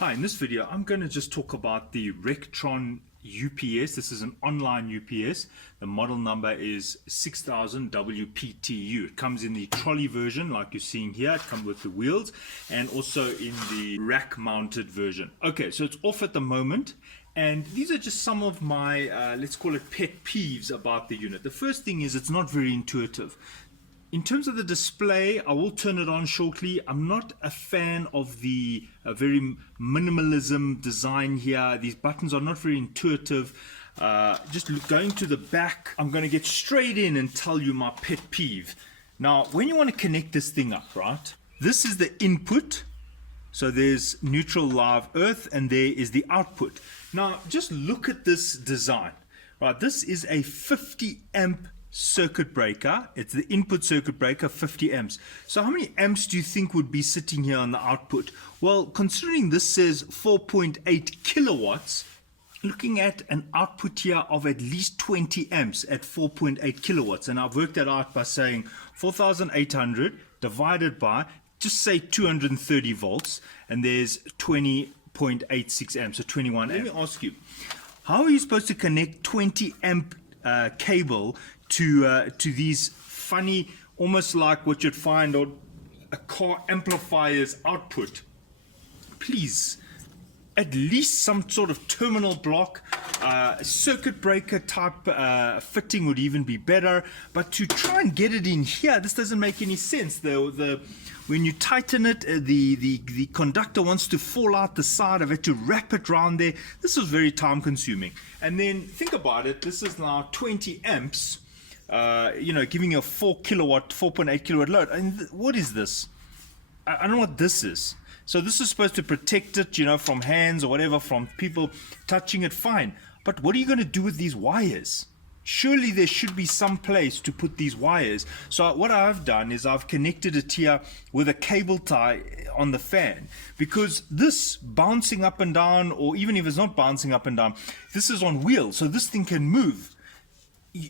Hi, in this video I'm going to just talk about the Rectron UPS. This is an online UPS. The model number is 6000 WPTU. It comes in the trolley version like you're seeing here. It comes with the wheels and also in the rack mounted version. Okay, so it's off at the moment. And these are just some of my, let's call it pet peeves about the unit. The first thing is it's not very intuitive. In terms of the display, I will turn it on shortly. I'm not a fan of the very minimalism design here. These buttons are not very intuitive. Just going to the back, I'm going to get straight in and tell you my pet peeve. Now, when you want to connect this thing up, right? This is the input. So there's neutral live earth and there is the output. Now, just look at this design. Right, this is a 50 amp circuit breaker. It's the input circuit breaker, 50 amps. So how many amps do you think would be sitting here on the output? Well, considering this says 4.8 kilowatts, looking at an output here of at least 20 amps at 4.8 kilowatts. And I've worked that out by saying 4,800 divided by, just say 230 volts, and there's 20.86 amps, so 21 amps. Let me ask you, how are you supposed to connect 20 amp cable to these funny, almost like what you'd find on a car amplifier's output? Please, at least some sort of terminal block, circuit breaker type fitting would even be better. But to try and get it in here, this doesn't make any sense. When you tighten it, the conductor wants to fall out the side. I've had to wrap it around there. This was very time consuming. And then think about it, this is now 20 amps, giving you a 4.8 kilowatt load. And what is this? I don't know what this is. So this is supposed to protect it, from hands or whatever, from people touching it, fine. But what are you going to do with these wires? Surely there should be some place to put these wires. So what I've done is I've connected it here with a cable tie on the fan, because this bouncing up and down, or even if it's not bouncing up and down, this is on wheels, so this thing can move.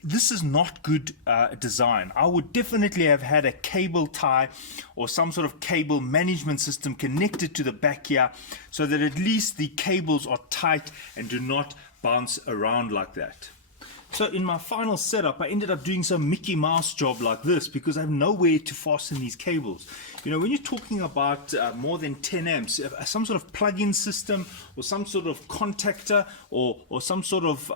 This is not good design. I would definitely have had a cable tie or some sort of cable management system connected to the back here, so that at least the cables are tight and do not bounce around like that. So in my final setup, I ended up doing some Mickey Mouse job like this, because I have nowhere to fasten these cables. When you're talking about more than 10 amps, some sort of plug-in system or some sort of contactor or some sort of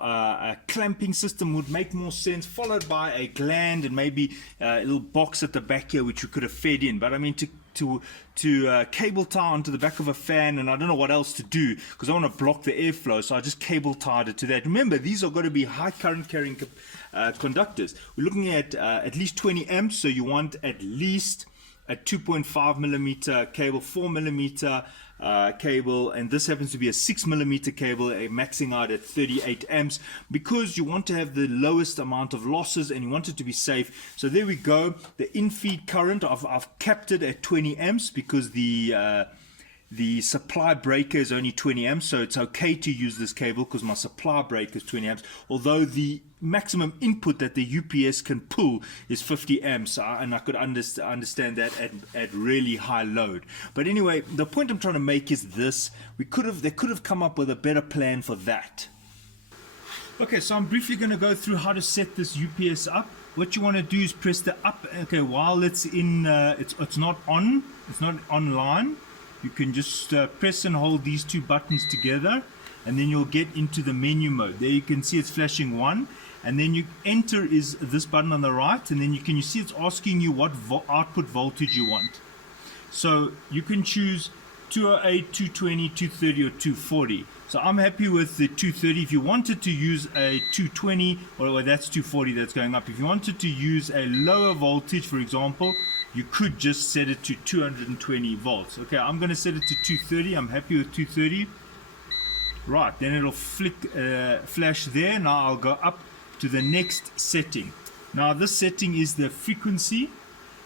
clamping system would make more sense, followed by a gland and maybe a little box at the back here which you could have fed in. But I mean, to cable tie onto the back of a fan, and I don't know what else to do because I want to block the airflow, so I just cable tied it to that. Remember, these are going to be high current carrying conductors. We're looking at least 20 amps, so you want at least a 2.5 millimeter cable, 4 millimeter cable, and this happens to be a 6 millimeter cable, maxing out at 38 amps, because you want to have the lowest amount of losses and you want it to be safe. So there we go. The in-feed current, I've capped it at 20 amps because the supply breaker is only 20 amps, so it's okay to use this cable because my supply breaker is 20 amps, although the maximum input that the UPS can pull is 50 amps, and I could understand that at really high load. But anyway, the point I'm trying to make is this: they could have come up with a better plan for that. Okay, so I'm briefly going to go through how to set this UPS up. What you want to do is press the up. Okay, while it's in, it's not on, it's not online. You can just press and hold these two buttons together, and then you'll get into the menu mode. There you can see it's flashing 1, and then you enter is this button on the right, and then you see it's asking you what output voltage you want. So you can choose 208, 220, 230 or 240. So I'm happy with the 230. If you wanted to use a 220, or that's 240 that's going up. If you wanted to use a lower voltage, for example, you could just set it to 220 volts. Okay, I'm going to set it to 230. I'm happy with 230. Right, then it'll flash there. Now I'll go up to the next setting. Now this setting is the frequency.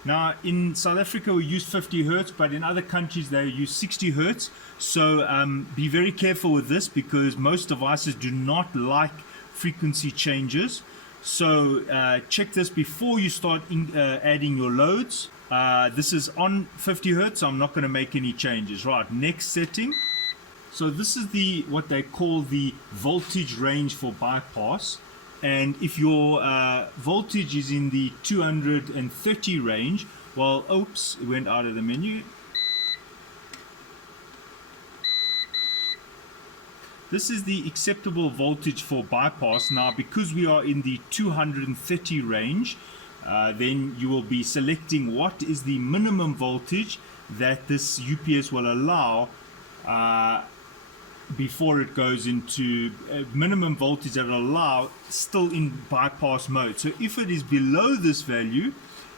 Now in South Africa we use 50 Hertz, but in other countries they use 60 Hertz. So be very careful with this, because most devices do not like frequency changes. So check this before you start adding your loads. This is on 50 Hertz, so I'm not going to make any changes. Right, next setting. So this is what they call the voltage range for bypass, and if your voltage is in the 230 range, well, oops, it went out of the menu. This is the acceptable voltage for bypass. Now, because we are in the 230 range, then you will be selecting what is the minimum voltage that this UPS will allow before it goes into minimum voltage that will allow still in bypass mode. So if it is below this value,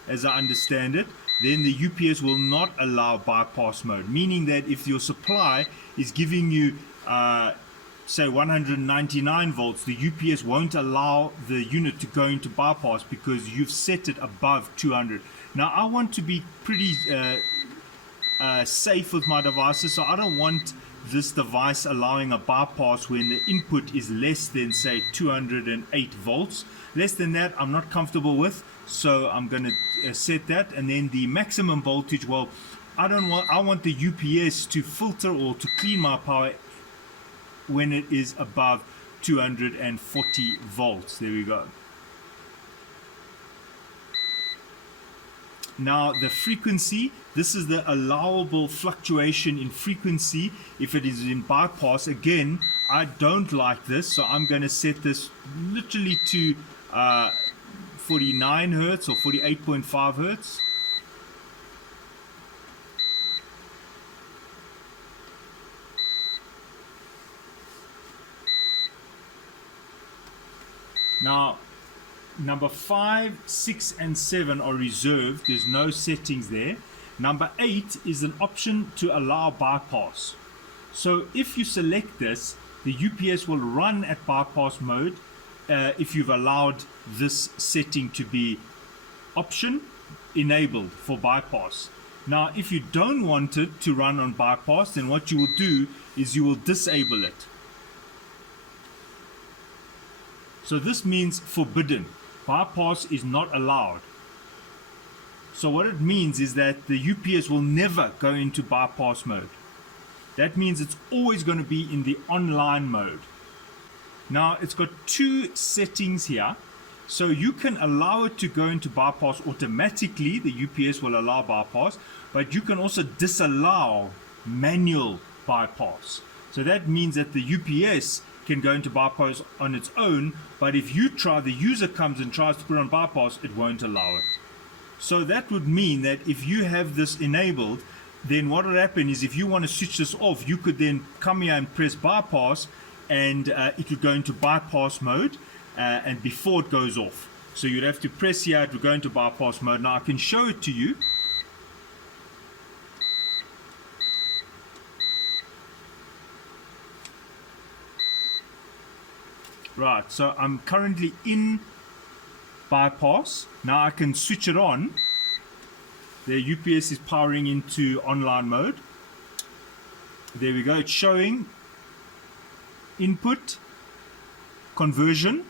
as I understand it, then the UPS will not allow bypass mode, meaning that if your supply is giving you say 199 volts, the UPS won't allow the unit to go into bypass because you've set it above 200. Now I want to be pretty safe with my devices, so I don't want this device allowing a bypass when the input is less than, say, 208 volts. Less than that I'm not comfortable with, so I'm going to set that. And then the maximum voltage, well, I want the UPS to filter or to clean my power when it is above 240 volts. There we go. Now the frequency, this is the allowable fluctuation in frequency if it is in bypass. Again, I don't like this, so I'm going to set this literally to 49 hertz or 48.5 hertz. Now number 5, 6 and 7 are reserved. There's no settings there. Number 8 is an option to allow bypass. So if you select this, the UPS will run at bypass mode if you've allowed this setting to be option enabled for bypass. Now if you don't want it to run on bypass, then what you will do is you will disable it. So this means forbidden. Bypass is not allowed. So what it means is that the UPS will never go into bypass mode. That means it's always going to be in the online mode. Now it's got two settings here. So you can allow it to go into bypass automatically. The UPS will allow bypass, but you can also disallow manual bypass. So that means that the UPS can go into bypass on its own, but if you try, the user comes and tries to put on bypass, it won't allow it. So that would mean that if you have this enabled, then what would happen is if you want to switch this off, you could then come here and press bypass, and it would go into bypass mode and before it goes off. So you'd have to press here, it would go into bypass mode. Now I can show it to you. Right, so I'm currently in bypass. Now I can switch it on. The UPS is powering into online mode. There we go, it's showing input, conversion,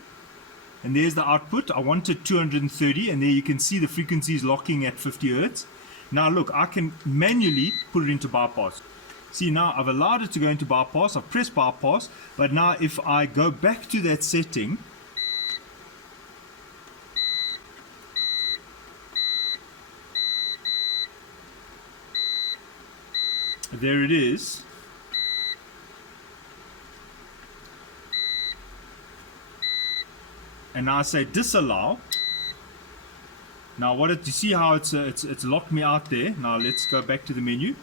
and there's the output. I wanted 230, and there you can see the frequency is locking at 50 hertz. Now look, I can manually put it into bypass. See, now I've allowed it to go into bypass, I've pressed bypass, but now if I go back to that setting, there it is. And now I say disallow. Now you see how it's locked me out there. Now let's go back to the menu.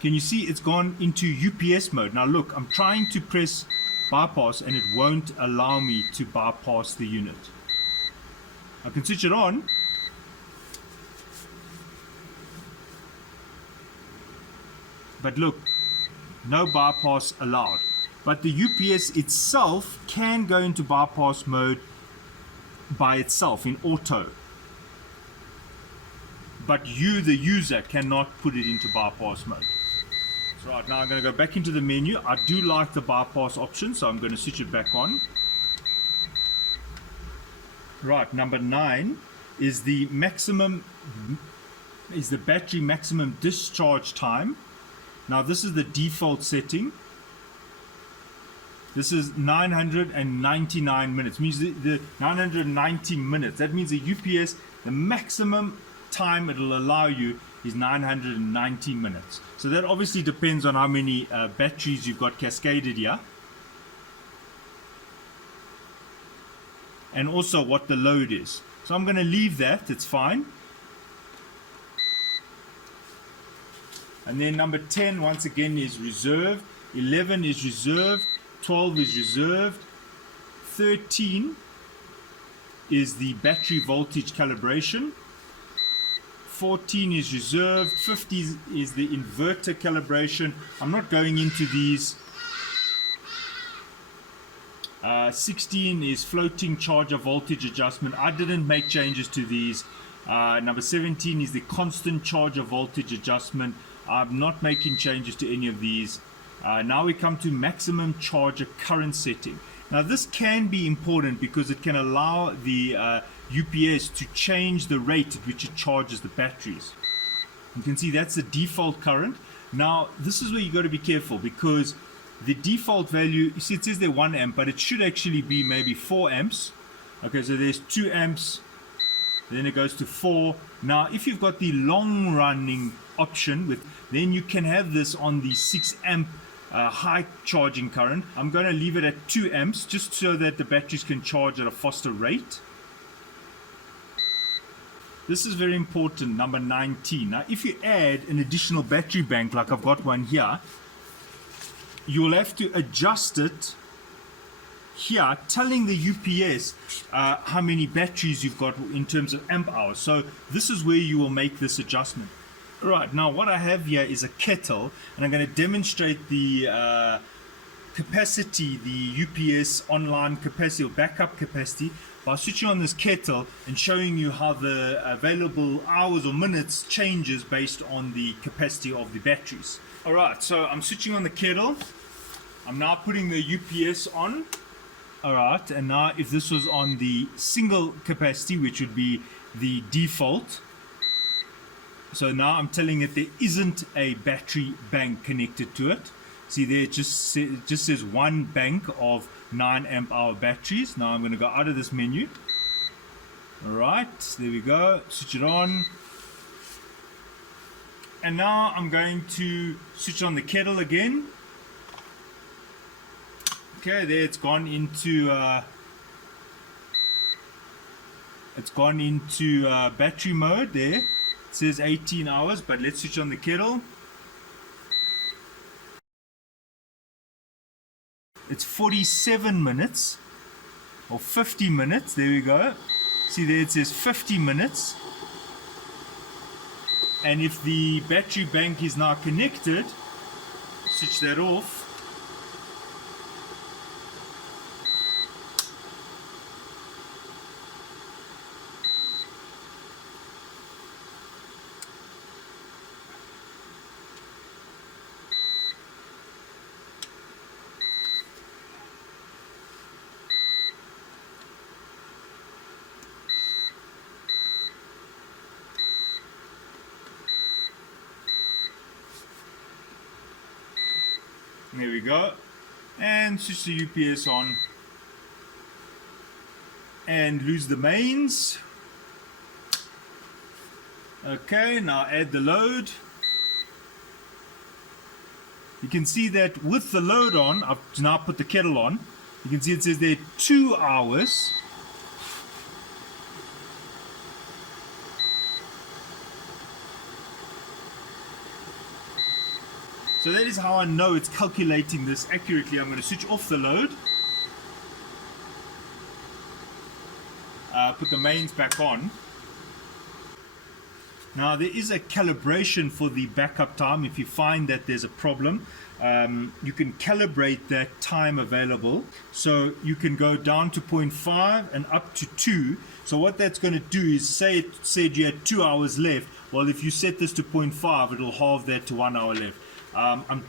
Can you see it's gone into UPS mode? Now look, I'm trying to press bypass and it won't allow me to bypass the unit. I can switch it on. But look, no bypass allowed. But the UPS itself can go into bypass mode by itself in auto. But you, the user, cannot put it into bypass mode. So right, now I'm going to go back into the menu. I do like the bypass option, so I'm going to switch it back on. Right, number 9 is the battery maximum discharge time. Now this is the default setting. This is 999 minutes. Means the 990 minutes. That means the UPS, the maximum time it'll allow you is 990 minutes. So that obviously depends on how many batteries you've got cascaded here. And also what the load is. So I'm going to leave that, it's fine. And then number 10 once again is reserved, 11 is reserved, 12 is reserved, 13 is the battery voltage calibration, 14 is reserved, 50 is the inverter calibration. I'm not going into these. 16 is floating charger voltage adjustment. I didn't make changes to these. Number 17 is the constant charger voltage adjustment. I'm not making changes to any of these. Now we come to maximum charger current setting. Now this can be important because it can allow the UPS to change the rate at which it charges the batteries. You can see that's the default current. Now this is where you got to be careful, because the default value, you see it says there 1 amp, but it should actually be maybe 4 amps. Okay, so there's 2 amps, then it goes to 4. Now if you've got the long running option, then you can have this on the 6 amp high charging current. I'm going to leave it at 2 amps just so that the batteries can charge at a faster rate. This is very important, number 19. Now if you add an additional battery bank, like I've got one here, you'll have to adjust it here, telling the UPS how many batteries you've got in terms of amp hours. So this is where you will make this adjustment. Right, now what I have here is a kettle, and I'm going to demonstrate the capacity, the UPS online capacity or backup capacity, by switching on this kettle and showing you how the available hours or minutes changes based on the capacity of the batteries. Alright, so I'm switching on the kettle. I'm now putting the UPS on. Alright, and now if this was on the single capacity, which would be the default, so now I'm telling it there isn't a battery bank connected to it. See there, it just says one bank of 9 amp hour batteries. Now I'm going to go out of this menu. Alright, there we go, switch it on. And now I'm going to switch on the kettle again. Okay, there it's gone into battery mode there. It says 18 hours, but let's switch on the kettle. It's 47 minutes or 50 minutes. There we go. See there, it says 50 minutes. And if the battery bank is now connected, switch that off. There we go, and switch the UPS on and lose the mains. Okay, now add the load. You can see that with the load on, I've now put the kettle on. You can see it says there 2 hours. So that is how I know it's calculating this accurately. I'm going to switch off the load. Put the mains back on. Now there is a calibration for the backup time. If you find that there's a problem, you can calibrate that time available. So you can go down to 0.5 and up to 2. So what that's going to do is, say it said you had 2 hours left. Well, if you set this to 0.5, it'll halve that to 1 hour left. I'm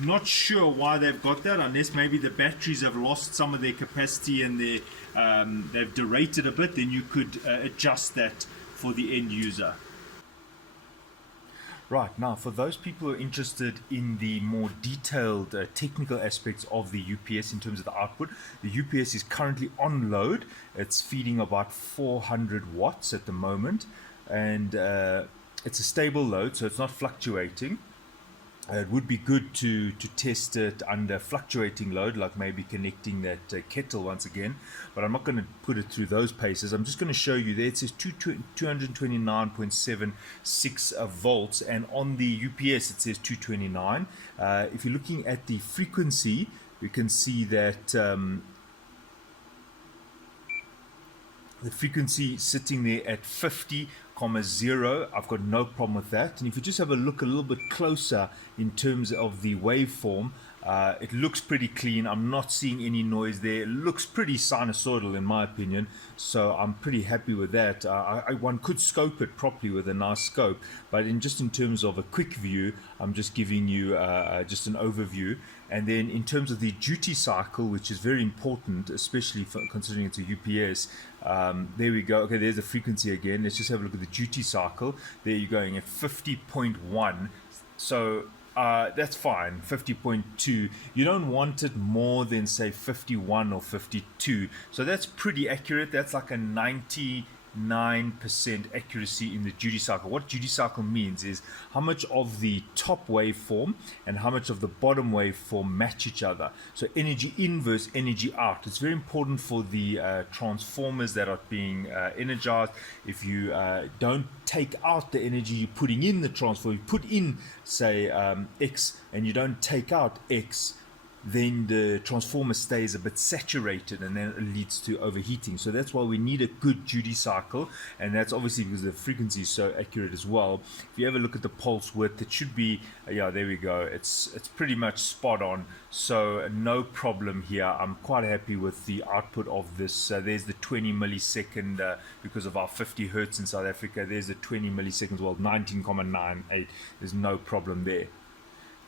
not sure why they've got that, unless maybe the batteries have lost some of their capacity and they've derated a bit. Then you could adjust that for the end user. Right, now for those people who are interested in the more detailed technical aspects of the UPS in terms of the output, the UPS is currently on load. It's feeding about 400 watts at the moment, and it's a stable load, so it's not fluctuating. It would be good to test it under fluctuating load, like maybe connecting that kettle once again, but I'm not going to put it through those paces. I'm just going to show you there. It says 229.76 volts, and on the UPS it says 229. If you're looking at the frequency, we can see that the frequency sitting there at 50.0. I've got no problem with that. And if you just have a look a little bit closer in terms of the waveform, it looks pretty clean. I'm not seeing any noise there. It looks pretty sinusoidal in my opinion, so I'm pretty happy with that. One could scope it properly with a nice scope, but in terms of a quick view, I'm just giving you just an overview. And then in terms of the duty cycle, which is very important, especially for considering it's a UPS, there we go. Okay, there's the frequency again. Let's just have a look at the duty cycle. There you're going at 50.1. So that's fine. 50.2. You don't want it more than say 51 or 52. So that's pretty accurate. That's like a 99% accuracy in the duty cycle. What duty cycle means is how much of the top waveform and how much of the bottom waveform match each other. So energy in versus energy out. It's very important for the transformers that are being energized. If you don't take out the energy you're putting in the transformer, you put in say X and you don't take out X, then the transformer stays a bit saturated and then it leads to overheating. So that's why we need a good duty cycle, and that's obviously because the frequency is so accurate as well. If you ever look at the pulse width, it should be, yeah, there we go, it's pretty much spot on, so no problem here. I'm quite happy with the output of this. There's the 20 millisecond because of our 50 hertz in South Africa. There's the 20 milliseconds, well, 19.98. There's no problem there.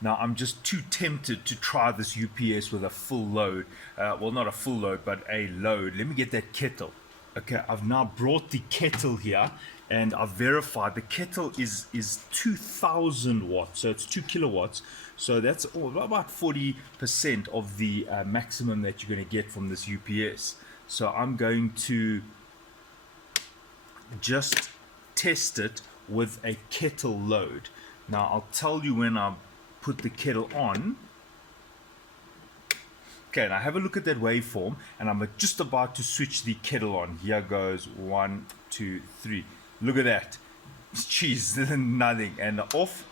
Now I'm just too tempted to try this UPS with a full load. Well, not a full load, but a load. Let me get that kettle. Okay, I've now brought the kettle here and I've verified the kettle is 2000 watts, so it's 2 kilowatts. So that's about 40% of the maximum that you're going to get from this UPS. So I'm going to just test it with a kettle load. Now I'll tell you when I put the kettle on. Okay, now have a look at that waveform, and I'm just about to switch the kettle on. Here goes 1, 2, 3. Look at that. Jeez, nothing. And off,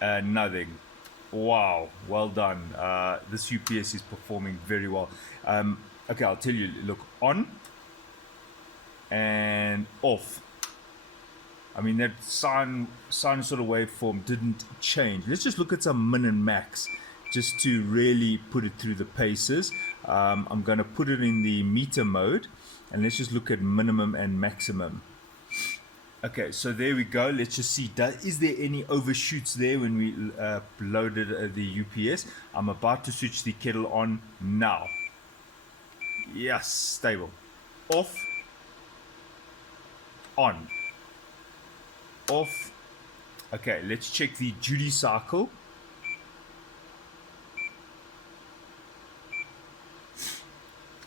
nothing. Wow, well done. This UPS is performing very well. Okay, I'll tell you. Look, on and off. I mean, that sine sort of waveform didn't change. Let's just look at some min and max just to really put it through the paces. I'm going to put it in the meter mode, and let's just look at minimum and maximum. Okay, so there we go. Let's just see, is there any overshoots there when we loaded the UPS? I'm about to switch the kettle on now. Yes, stable. Off, on. Off. Okay, let's check the duty cycle.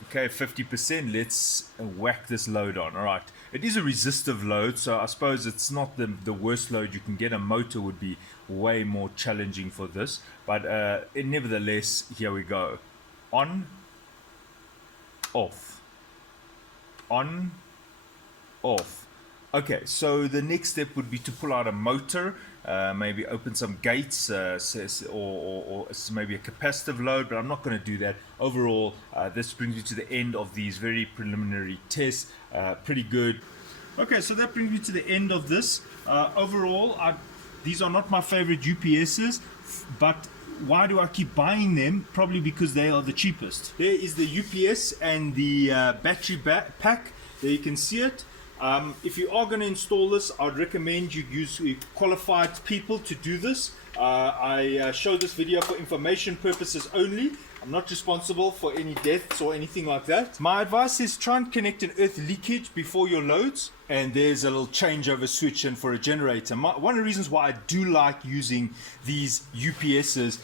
Okay, 50%. Let's whack this load on. All right, it is a resistive load, so I suppose it's not the worst load you can get. A motor would be way more challenging for this, but nevertheless, here we go. On, off, on, off. Okay, so the next step would be to pull out a motor, maybe open some gates, or maybe a capacitive load, but I'm not going to do that. Overall, this brings me to the end of these very preliminary tests. Pretty good. Okay, so that brings me to the end of this. Overall, these are not my favorite UPSs, but why do I keep buying them? Probably because they are the cheapest. There is the UPS and the battery pack. There you can see it. If you are going to install this, I'd recommend you use qualified people to do this. I show this video for information purposes only. I'm not responsible for any deaths or anything like that. My advice is try and connect an earth leakage before your loads, and there's a little changeover switch in for a generator. One of the reasons why I do like using these UPSs,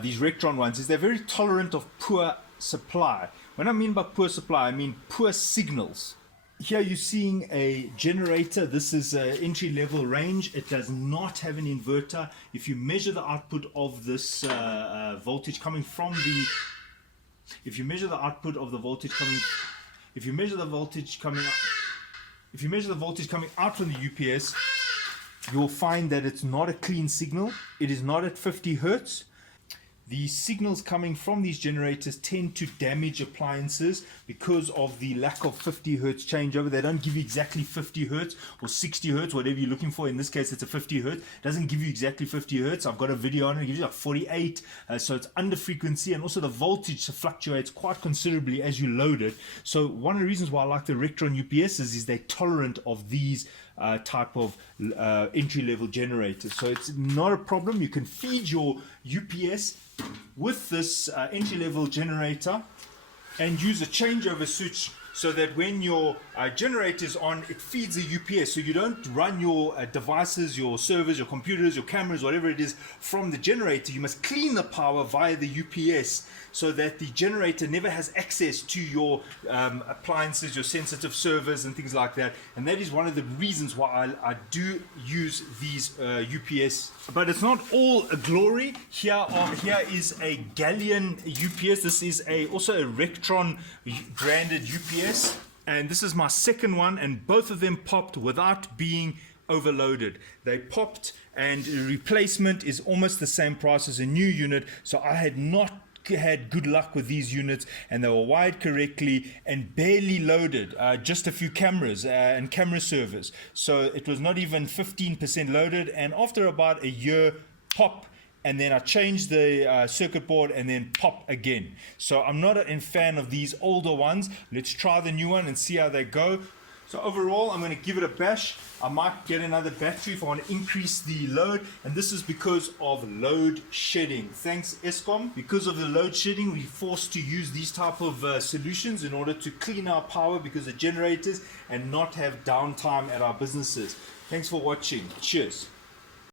these Rectron ones, is they're very tolerant of poor supply. When I mean by poor supply, I mean poor signals. Here you're seeing a generator. This is an entry-level range. It does not have an inverter. If you measure the output of this voltage coming from the, if you measure the output of the voltage coming, if you measure the voltage coming out from the UPS, you'll find that it's not a clean signal. It is not at 50 hertz. The signals coming from these generators tend to damage appliances because of the lack of 50 hertz changeover. They don't give you exactly 50 hertz or 60 hertz, whatever you're looking for. In this case, it's a 50 hertz. It doesn't give you exactly 50 hertz. I've got a video on it. It gives you like 48. So it's under frequency, and also the voltage fluctuates quite considerably as you load it. So one of the reasons why I like the Rectron UPSs is they're tolerant of these type of entry-level generators. So it's not a problem. You can feed your UPS with this entry-level generator and use a changeover switch so that when your generator is on, it feeds the UPS. So you don't run your devices, your servers, your computers, your cameras, whatever it is, from the generator. You must clean the power via the UPS so that the generator never has access to your appliances, your sensitive servers and things like that. And that is one of the reasons why I do use these UPS. But it's not all glory. Here is a Galleon UPS. This is also a Rectron branded UPS. And this is my second one, and both of them popped without being overloaded. They popped, and replacement is almost the same price as a new unit. So I had not had good luck with these units, and they were wired correctly and barely loaded, just a few cameras and camera servers. So it was not even 15% loaded, and after about a year, pop. And then I changed the circuit board and then pop again. So I'm not a fan of these older ones. Let's try the new one and see how they go. So overall, I'm going to give it a bash. I might get another battery if I want to increase the load. And this is because of load shedding. Thanks Eskom. Because of the load shedding, we're forced to use these type of solutions in order to clean our power because of generators and not have downtime at our businesses. Thanks for watching. Cheers.